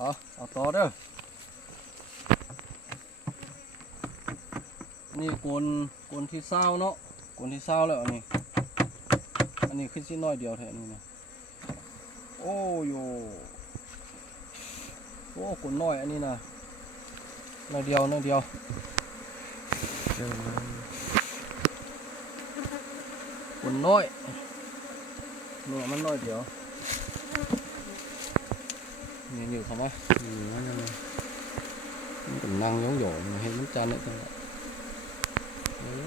เอาต่อเด้อนี่กวนที่เศร้าเนาะกวนที่เศร้าแล้วอันนี้ขึ้นชิ้นน้อยเดียวแท่นี้นะโอ้โยโอ้กวนน้อยอันนี้นะน้อยเดียวเกวนน้อยเนี่ยมันน้อยเดียวนี่อยู่เขาไหมมันเป็นนั่งย้องหยองเห็นมันจานเนี่ยจังเลย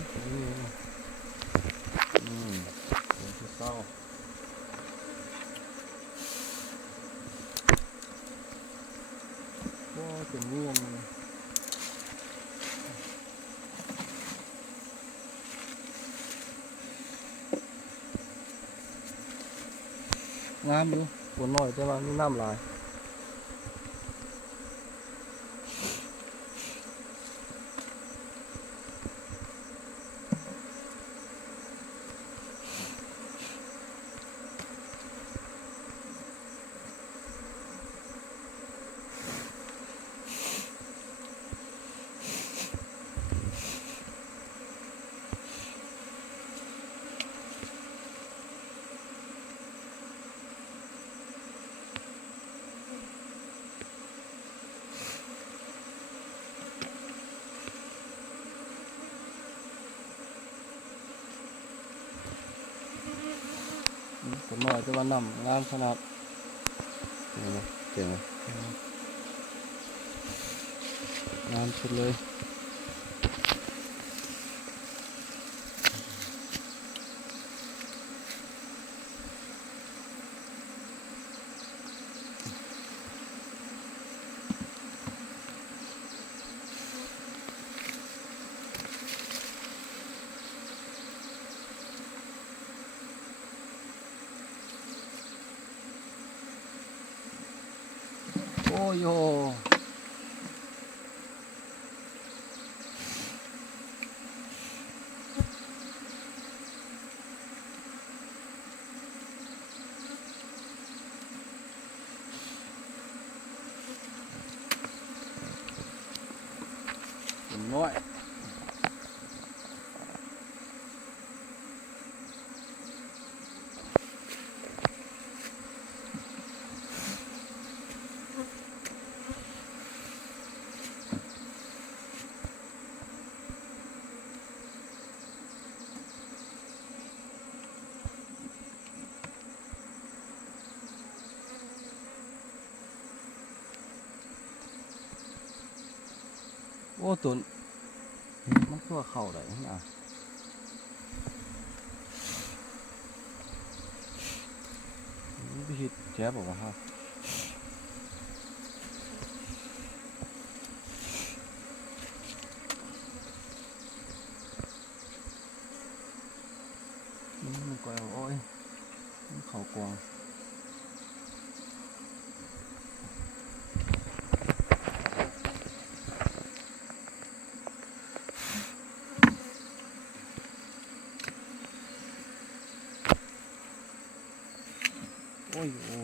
เป็นที่เศร้าก็เป็นเงี้ยงามอยู่ฝนน้อยแต่ว่านี่น้ำลายฝนน้อยแต่ว่าน้ำงามขนาดเห็นไหมเจ๋งไหมงามสุดเลยโอ้โยฝนน้อยโอ้ตุนมันคือว่าเข่าได้เนี่ยพี่ฮิตแจ๊บบอกว่าครับมันก็โอ้ยเข่ากวางโอ้ยโอ้